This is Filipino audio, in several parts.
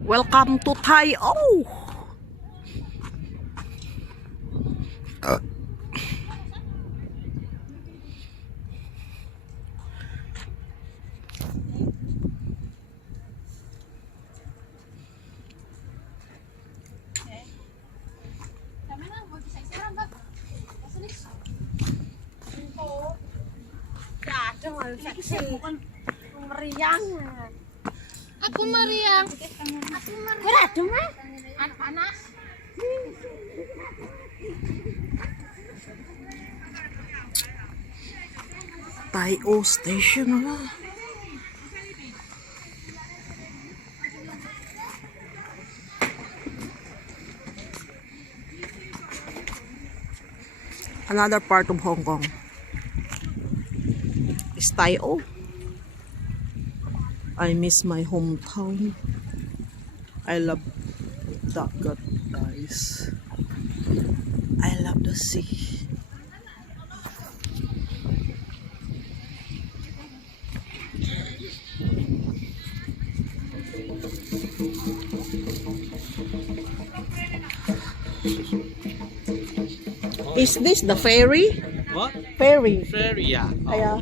Welcome to Thai. Oh. Meriang. Aku meriang. Aku meriang. Berat dong, anak-anak. Thai O Station na. Another part of Hong Kong is Thai O. I miss my hometown. I love Dagat, guys. I love the sea. Is this the ferry? What? Ferry. Ferry, yeah. Kaya,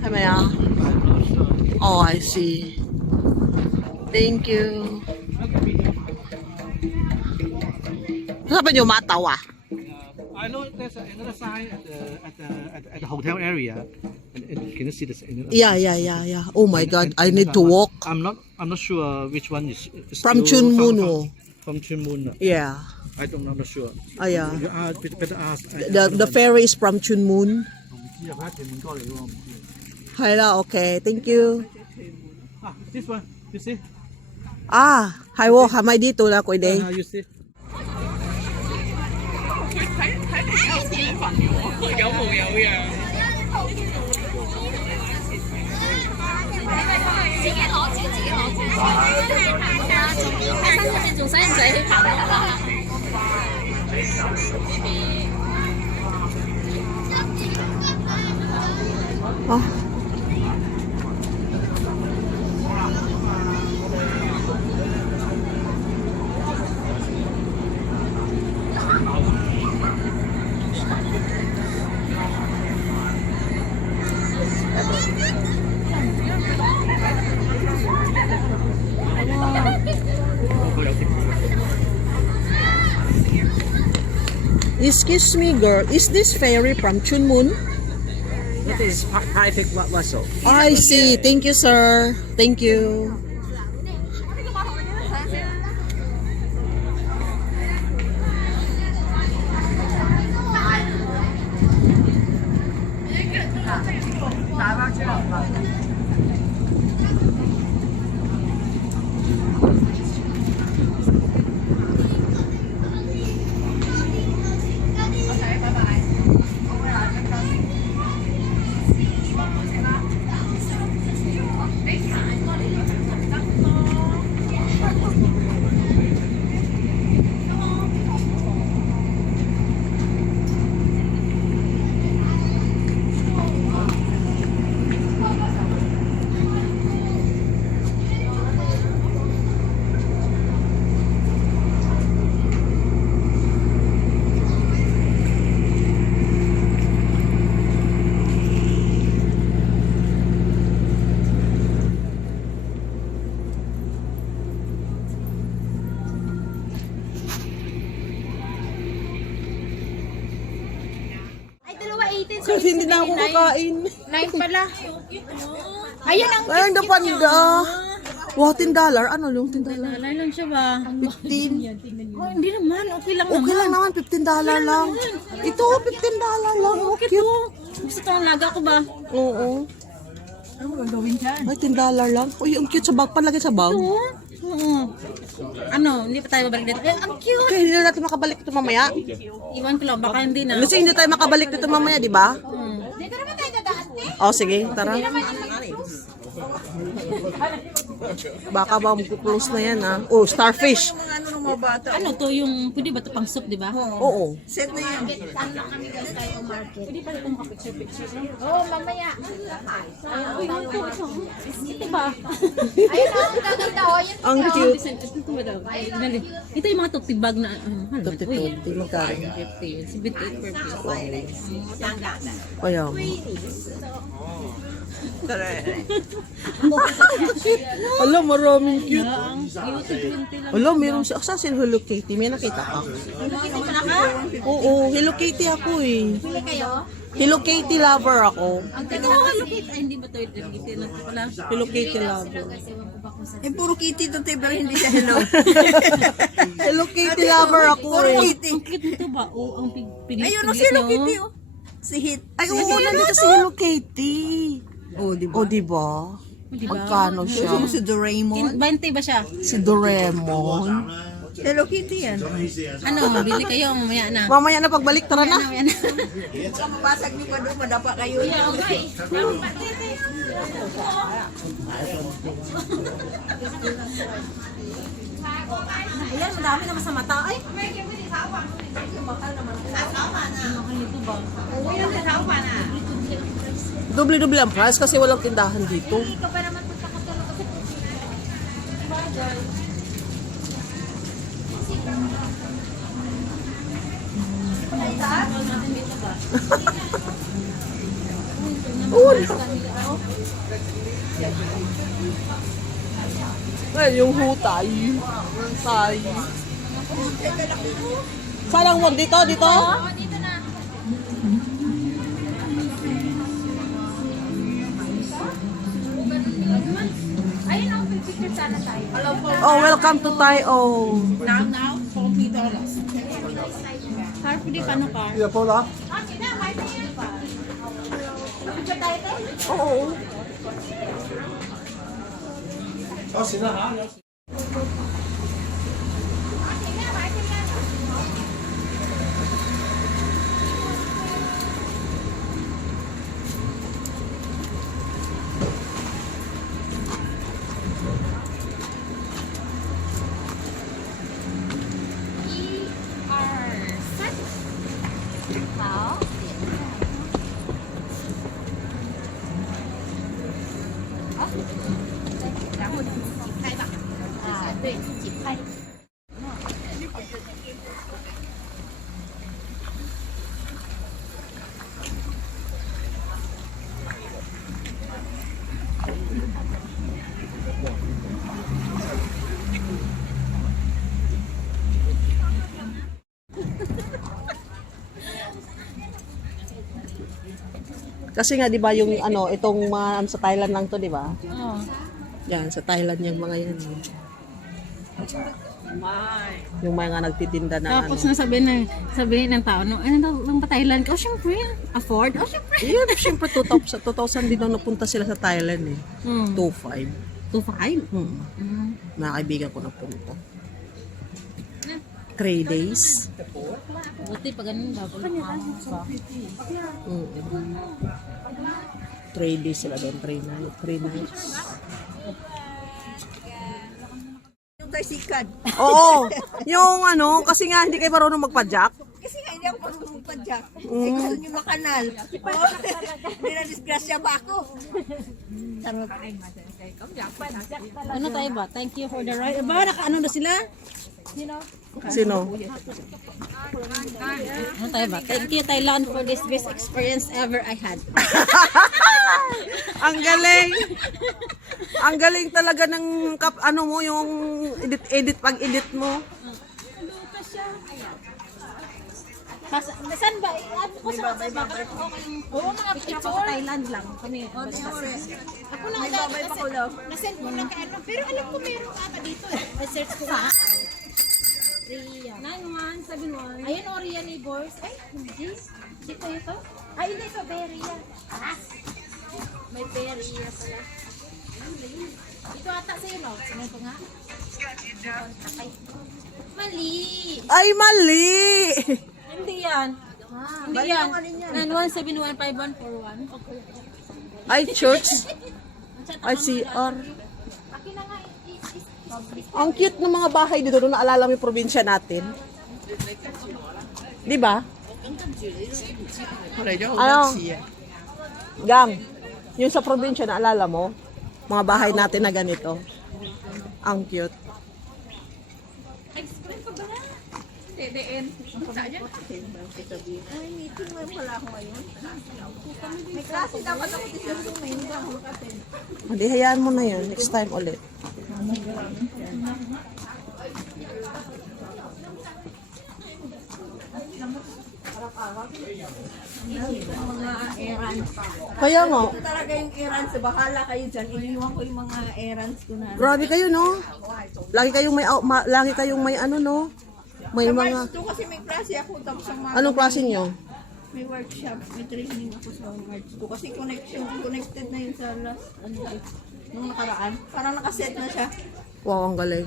ay maya. I'm not sure. Oh, I see. Thank you. Saan ba yung matawa? I know there's another sign at the hotel area. Can you see this? Yeah. Oh my God, I need to walk. I'm not sure which one is From still Chun Mun. From Chun Mun. Yeah. I don't know, I'm not sure. Ah, yeah. You better ask. The ferry is from Chun Mun. 唔知啊，睇條過嚟喎，唔知。係啦，okay, thank you. This one, you see? 啊，係喎，係咪dito啦佢哋？ You see? 自己攞，自己攞。開心嗰陣仲使唔使去跑啊？ Oh. Excuse me, girl. Is this ferry from Chun Mun? It is private vessel. I see. Thank you, sir. Thank you. Kasi hindi na ako kakain. 9 pala. Ayun ang Ayun, the panda. Wow, $10. Ano yung $10? Alay lang siya ba? 15. Oh, hindi naman. Okay lang Okay naman. lang naman, $15 lang. Ito, $15 lang. Oh, Okay cute. to. Gusto ko ang laga ko ba? Oo. Ano mo gagawin dyan? Ay, $10 lang. Uy, ang cute sa bag. Palagay sa bag. Oo. Oo. Ano, hindi pa tayo babalik dito. Eh, ang cute. Okay, hindi na natin makabalik ito mamaya. Iwan ko lang, baka hindi na. Kasi hindi tayo makabalik dito mamaya, di ba? Dito naman tayo dadaan, Oh, sige, tara. Baka ba close na yan ha? Oh, starfish. Mga ano ng mga bata. Ano to yung, pwede ba ito pang soup, di ba? Oo. Set na yan. Pwede pa itong kapicture-picture. Oo, mamaya. Uy, ito. Ito ba? Ayun na, ang gaganda. O, yun. Ang cute. Ito ba daw? Ito yung mga tutibag na, Tuti-tuti. Magkano? 50. 78 per piece. Kaya mo. Alam, maraming cute. Ang cute, 20 lang. Alam, meron siya. Saan si Hello Kitty? May nakita ka? Oo, Hello Kitty ako eh. Pili kayo? Hello Kitty lover ako. Ang taga ko lukit. Ay, hindi ba ito yung giti na ito pala? Hello Kitty lover. Eh, puro kitty to, te, pero hindi siya hello. Hello Kitty lover ako Puro eh. kitty. Ang cute nito ba? O, ang piglit. Ayun, no, si Hello Kitty, oh. Si Hit. Ay, oo, nandito si Hello Kitty. Oh, di ba? O, diba? Magkano siya? Gusto mo si Doraemon? 20 ba siya? Si Doraemon. Hello Kitty yan. Ano, bili kayo mamaya na. Mamaya na pagbalik, tara na. Mamaya na. Baka mabasag niyo pa doon, madapa kayo. Ayan, madami naman sa mata. Ay! Doble-doble ang price kasi walang tindahan dito. Well, yung hutay. Hutay. Salang mo dito, dito? Ayun ang picture sana tayo. Oh, welcome to Thai. Oh. Now, $40. Car, pwede paano car? Okay na, kahit na yun pa. Picture tayo tayo? Oo. Kasi nga 'di ba yung ano, itong mga ano, sa Thailand lang 'to, 'di ba? Oo. Yan, sa Thailand yung mga yan. Yung mga nagtitinda na Tapos ano. sabihin ng tao, no, ano daw, lang ba Thailand? Oh, syempre, afford? Oh, syempre. Yeah, syempre 2000 din daw napunta sila sa Thailand eh. 2.5. 2.5? Mga kaibigan ko napunta. 3 days. Buti pa ganun bago lang. 3 days sila doon, 3 nights. Yung tayo sikad. Oo, yung ano, kasi nga hindi kayo marunong magpa-jack. Kasi nga, hindi ako marunong magpadyak. Eh, gusto niyo makanal. Oh, hindi na disgrasya ba ako? Ano tayo ba? Thank you for the ride. Ba, naka-ano na sila? Sino? Ano tayo ba? Thank you Thailand for this best experience ever I had. Ang galing! Ang galing talaga ng ano mo, yung pag-edit mo. Saan ba? Ano ko sa Oo, mga picture sa Thailand lang. Kami. Ako lang nasend ko lang kay ano. Pero alam ko meron ata dito eh. I-search ko nga. Ria. 9171. Ayun o, Ria Neighbors. Ay, hindi. Hindi ko ito. Ay, hindi ito. Beria. May Beria pala. Ito ata sa'yo, no? Sino ko nga? Ay, mali. Ay, mali! Hindi yan. Hindi yan. 91715141. Ay, church. Ay, CR. Akin na nga Ang cute ng mga bahay dito. Nung naalala mo yung probinsya natin. Di ba? Ano? Gang, yung sa probinsya naalala mo? Mga bahay natin na ganito. Ang cute. Ay, meeting mo pala ako ngayon. May klase dapat ako dito sa may hindi ako makatin. Hindi, hayaan mo na yun. Next time ulit. Mga errands. Kaya nga, Ito talaga yung errands. Bahala kayo dyan. Iniwan ko yung mga errands ko na. grabe kayo, no? Lagi kayong may ano, no? May Sa mga... March 2 kasi may klase ako. Tapos sa mga Anong klase nyo? may workshop, may training ako sa March 2. Kasi connected na yun sa last, ano eh, nung nakaraan. Parang nakaset na siya. Wow, ang galing.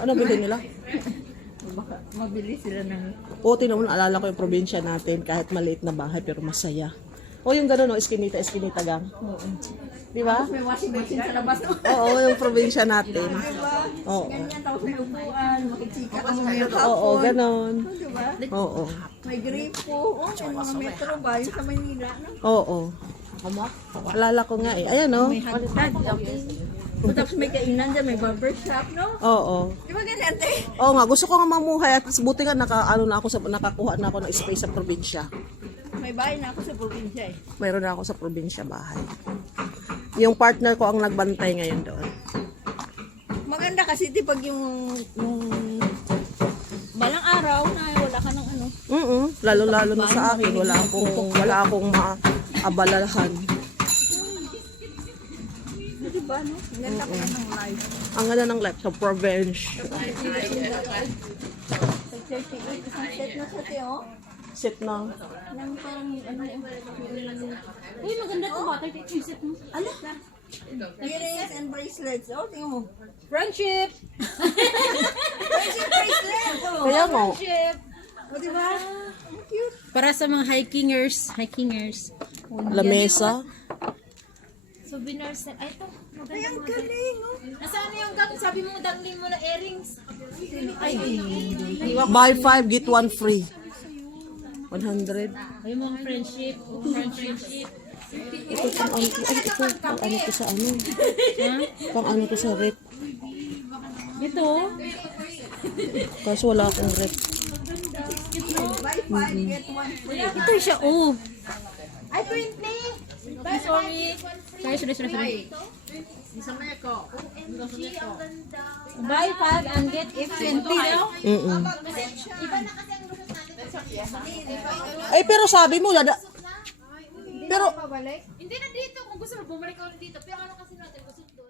Ano bilhin nila? Baka mabilis sila ng... O, tingnan mo, naalala ko yung probinsya natin, kahit maliit na bahay, pero masaya. O, yung gano'n, no? Eskinita gang. Di ba? May washing machine sa labas. No? Oo, yung probinsya natin. Diba? Oo. Ganyan, tapos may upuan, makikika ka mamaya hapon. Oo, gano'n. Diba? Oo. May gripo. Oh, may mga metro ba? Yung sa Manila. No? Oo. Alala ko nga eh. Ayan, no? May hagdan. Okay. O, tapos may kainan dyan, may barbershop, no? Oo. Di ba ganyan, te? Oo nga, gusto ko nga mamuhay at buti nga nakakuha na ako ng space sa probinsya. May bahay na ako sa probinsya eh. Mayroon na ako sa probinsya bahay. Yung partner ko ang nagbantay ngayon doon. Maganda kasi di pag yung balang araw na wala ka ng ano. Lalo na sa akin, wala akong maabalahan. Di ba, no? Ang ganda ko ng life. Ang ganda ng life sa province. 38, isang set na sa te, oh. Sit na. Nang parang, ano, Uy, maganda itong bata. Ito yung set mo. ano? Earrings and bracelets. Oh, tingnan mo. Friendship! Friendship bracelet, oh. Kaya mo, Friendship! O, di ba? Ang cute. Para sa mga hikingers. lamesa. Souvenir set. Ay, ito. Ay, ang galing, oh. Nasaan yung gang? Sabi mo, dangling mo na earrings. Buy 5, get 1 free. 100. Ay, mga friendship. Friendship. Ito pang ano, pang ano to sa ano. Pang ano to sa rep. Ito. Kaso wala akong rep. Buy 5, get 1 free. Ito siya, oh. Ay, 20. Sorry. Buy 5 and get if 20. No? Mm-mm. Iba na kasi ang lusot natin. Ay, pero sabi mo, pero Hindi na dito. Kung gusto mo, bumalik ako dito. Pero ano kasi natin, gusto doon.